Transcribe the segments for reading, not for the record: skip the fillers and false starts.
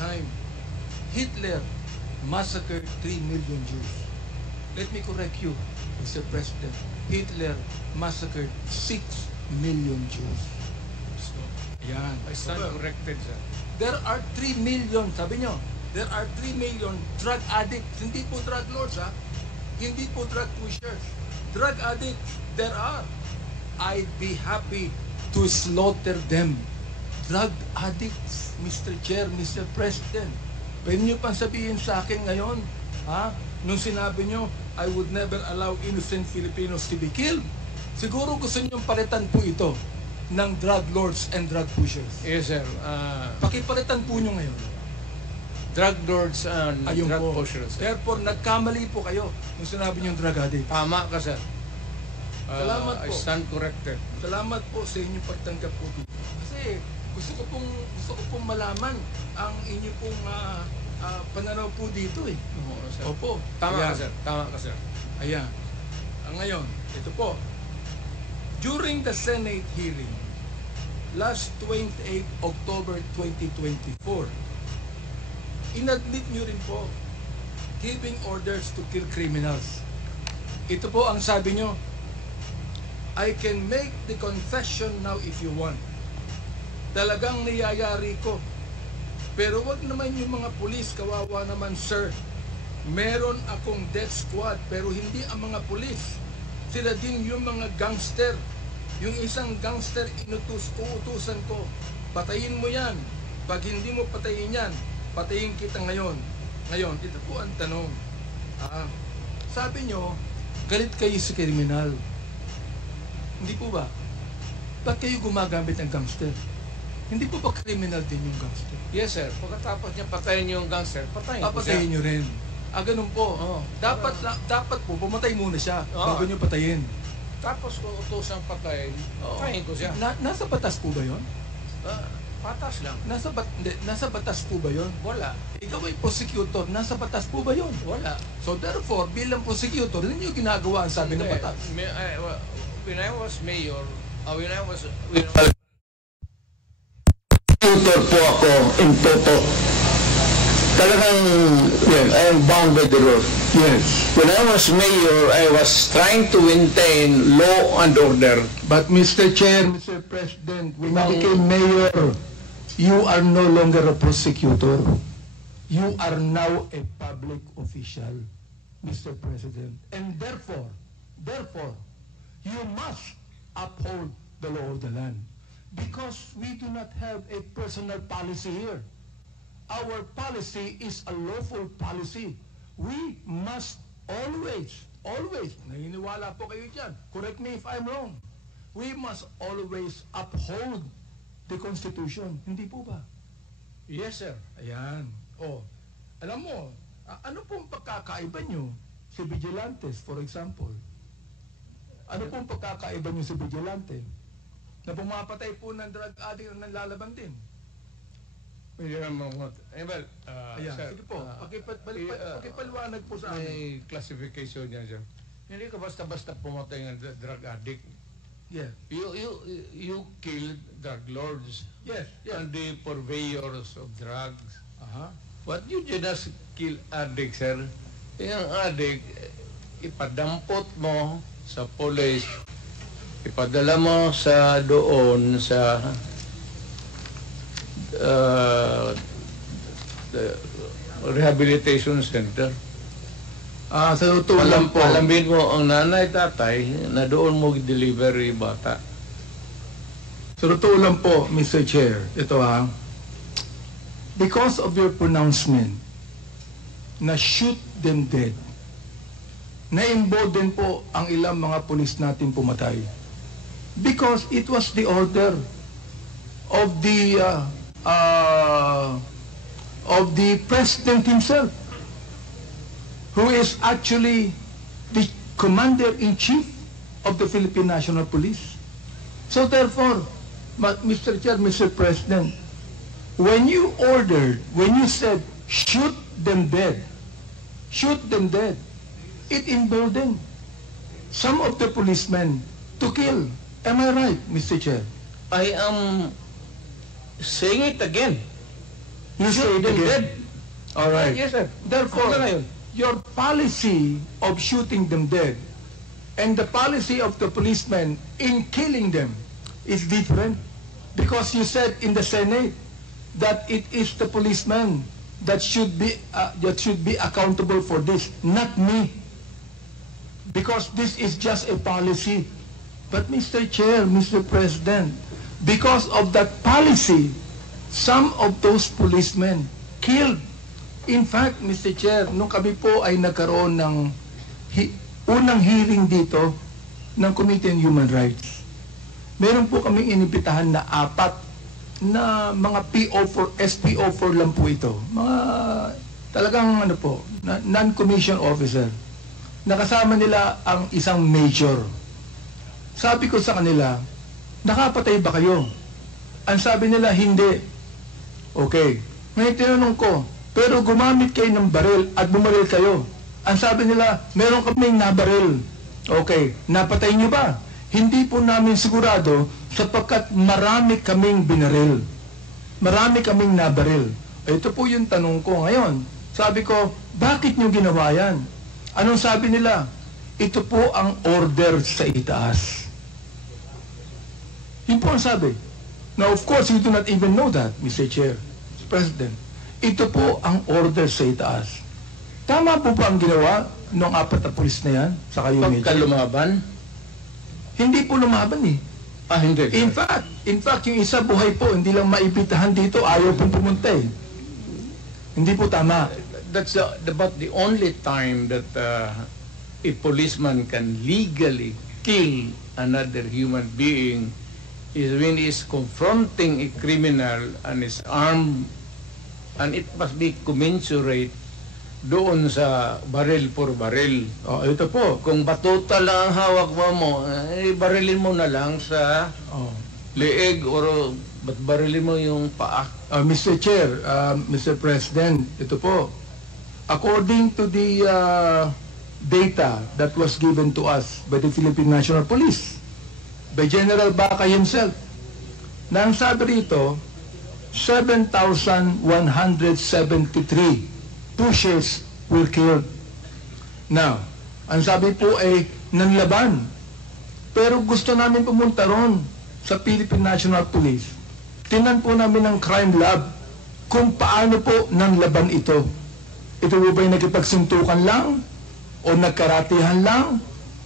time, Hitler massacred 3 million Jews. Let me correct you, Mr. President. Hitler massacred 6 million Jews. So, yan. I stand corrected, sir. There are 3 million, sabi nyo, there are 3 million drug addicts. Hindi po drug lords, ha? Hindi po drug pushers. Drug addicts, there are. I'd be happy to slaughter them. Drug addicts, Mr. Chair, Mr. President. Pwede nyo pang sabihin sa akin ngayon, ha? Nung sinabi nyo, I would never allow innocent Filipinos to be killed. Siguro gusto nyo palitan po ito ng drug lords and drug pushers. Yes, sir. Pakipalitan po nyo ngayon. Drug lords and Ayun drug po. pushers. Therefore, nagkamali po kayo nung sinabi nyo drug addict. Tama ka, sir. Salamat I po. stand corrected. Salamat po sa inyong pagtanggap po dito. Kasi gusto ko pong malaman ang inyong pong pananaw po dito eh. Oo, sir. Opo. Tama Ayan. ka, sir. Tama ka, sir. Ayan. Ngayon, ito po. During the Senate hearing, last 28 October 2024, inadmit nyo rin po giving orders to kill criminals. Ito po ang sabi nyo, I can make the confession now if you want. Talagang niyayari ko. Pero wag naman yung mga pulis, kawawa naman sir. Meron akong death squad pero hindi ang mga pulis. Sila din yung mga gangster. Yung isang gangster uutusan ko. Patayin mo yan. Pag hindi mo patayin yan, patayin kita ngayon. Ngayon, ito po ang tanong. Sabi nyo, galit kayo sa kriminal. Hindi po ba? Ba't kayo gumagamit ng gangster? Hindi po ba criminal din yung gangster? Yes, sir. Pagkatapos niya patayin yung gangster, patayin ko siya. Papatayin nyo rin. Ganun po. Oo. Dapat po, pumatay muna siya Oo. bago nyo patayin. Tapos kung utosang patayin, patayin ko siya. Nasa batas po ba yun? Patas lang. Nasa batas po ba yun? Wala. Ikaw ay prosecutor, nasa batas po ba yun? Wala. So therefore, bilang prosecutor, hindi nyo ginagawa ang sabi ng Hindi. batas. When I was mayor, Tutor po ako in toto. Talagang, I am bound by the law. Yes. When I was mayor, I was trying to maintain law and order. But Mr. Chair, Mr. President, when you became mayor, you are no longer a prosecutor. You are now a public official, Mr. President. And therefore, you must uphold the law of the land. Because we do not have a personal policy here. Our policy is a lawful policy. We must always, naniniwala po kayo dyan, correct me if I'm wrong, we must always uphold the Constitution. Hindi po ba? yes, sir. Ayan. Alam mo, ano pong pagkakaiba nyo si Vigilantes, for example? Ano pong pagkakaiba nyo si Vigilante? Na pumapatay po ng drug addict na lalaban din. Well, Ayan, sir, sige po. Pakipaliwanag po sa amin. may classification niya, sir. Hindi ka basta-basta pumatay ng drug addict. Yes. You killed drug lords Yes. and the purveyors of drugs. Aha. What you just kill addict, sir? Yung addict, ipadampot mo sa police, ipadala mo sa doon sa the rehabilitation center. Sa totoo lang po. Alamin mo ang nanay, tatay na doon mo delivery bata. Sa totoo lang po, Mr. Chair, ito because of your pronouncement na shoot them dead, na-embolden po ang ilang mga pulis natin pumatay. Because it was the order of the President himself, who is actually the Commander-in-Chief of the Philippine National Police. So therefore, Mr. Chair, Mr. President, when you said, shoot them dead, it emboldened some of the policemen to kill. Am I right, Mr. Chair? I am saying it again. You say Shoot them dead. All right. Yes, sir. Therefore, Hanggang ngayon. your policy of shooting them dead and the policy of the policemen in killing them is different, because you said in the Senate that it is the policeman that should be accountable for this, not me, because this is just a policy. But Mr. Chair, Mr. President, because of that policy, some of those policemen killed. In fact, Mr. Chair, nung kami po ay nagkaroon ng unang hearing dito ng Committee on Human Rights, meron po kaming inibitahan na 4 na mga PO4, SPO4 lang po ito. Mga talagang ano po, non-commissioned officer. Nakasama nila ang isang major. Sabi ko sa kanila, nakapatay ba kayo? Ang sabi nila, hindi. Okay. Ngayon tinanong ko, pero gumamit kayo ng baril at bumaril kayo. Ang sabi nila, meron kaming nabaril. Okay, napatay niyo ba? Hindi po namin sigurado sapagkat marami kaming binaril. Marami kaming nabaril. Ito po yung tanong ko ngayon. Sabi ko, bakit niyo ginawa yan? Anong sabi nila? Ito po ang order sa itaas. Yun po ang sabi. Now, of course, you do not even know that, Mr. Chair, Mr. President. Ito po ang order sa itaas. Tama po ba ang ginawa ng 4 na pulis na yan sa kayo, Pagka lumaban? Hindi po lumaban eh. Hindi. In fact, yung isa buhay po, hindi lang maipitahan dito, ayaw pong pumunta eh. Hindi po tama. That's about the only time that a policeman can legally kill another human being is when he is confronting a criminal and is armed, and it must be commensurate doon sa baril for baril. Oh, ito po. Kung batuta lang ang hawak mo, barilin mo na lang sa leeg or barilin mo yung paa. Mr. Chair, Mr. President, ito po. According to the data that was given to us by the Philippine National Police, by General Baca himself, na ang sabi rito, 7,173 pushers were killed. Now, ang sabi po ay nanlaban. Pero gusto namin pumunta ron sa Philippine National Police. Tinan po namin ng crime lab kung paano po nanlaban ito. Ito po ba'y nakipagsuntukan lang? O nagkaratihan lang?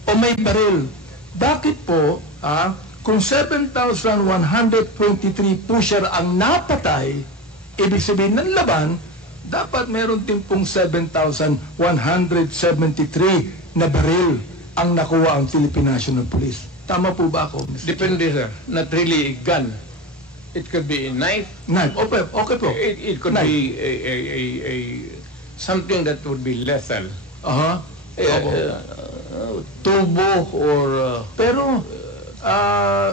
O may baril? Bakit po, kung 7,123 pusher ang napatay, ibig sabihin ng laban, dapat meron din pong 7,173 na baril ang nakuha ang Philippine National Police. Tama po ba ako, Mr. Depende, sir. Not really a gun. It could be a knife. Knife. Okay po. It could Knife. be a something that would be lethal. Tubo or... Pero,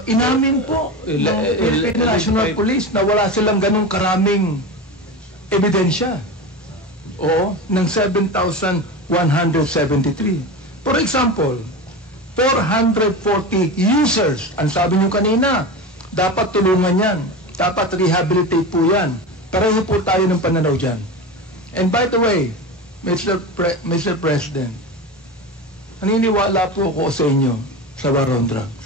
inamin po ng Philippine National Police na wala silang ganong karaming ebidensya. O, ng 7,173. For example, 440 users. Ang sabi nyo kanina, dapat tulungan yan. Dapat rehabilitate po yan. Pareho po tayo ng pananaw dyan. And by the way, Mr. President, naniniwala po ako sa inyo sa war on drugs.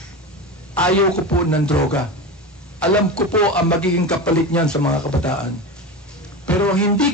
Ayaw ko po ng droga. Alam ko po ang magiging kapalit niyan sa mga kabataan. Pero hindi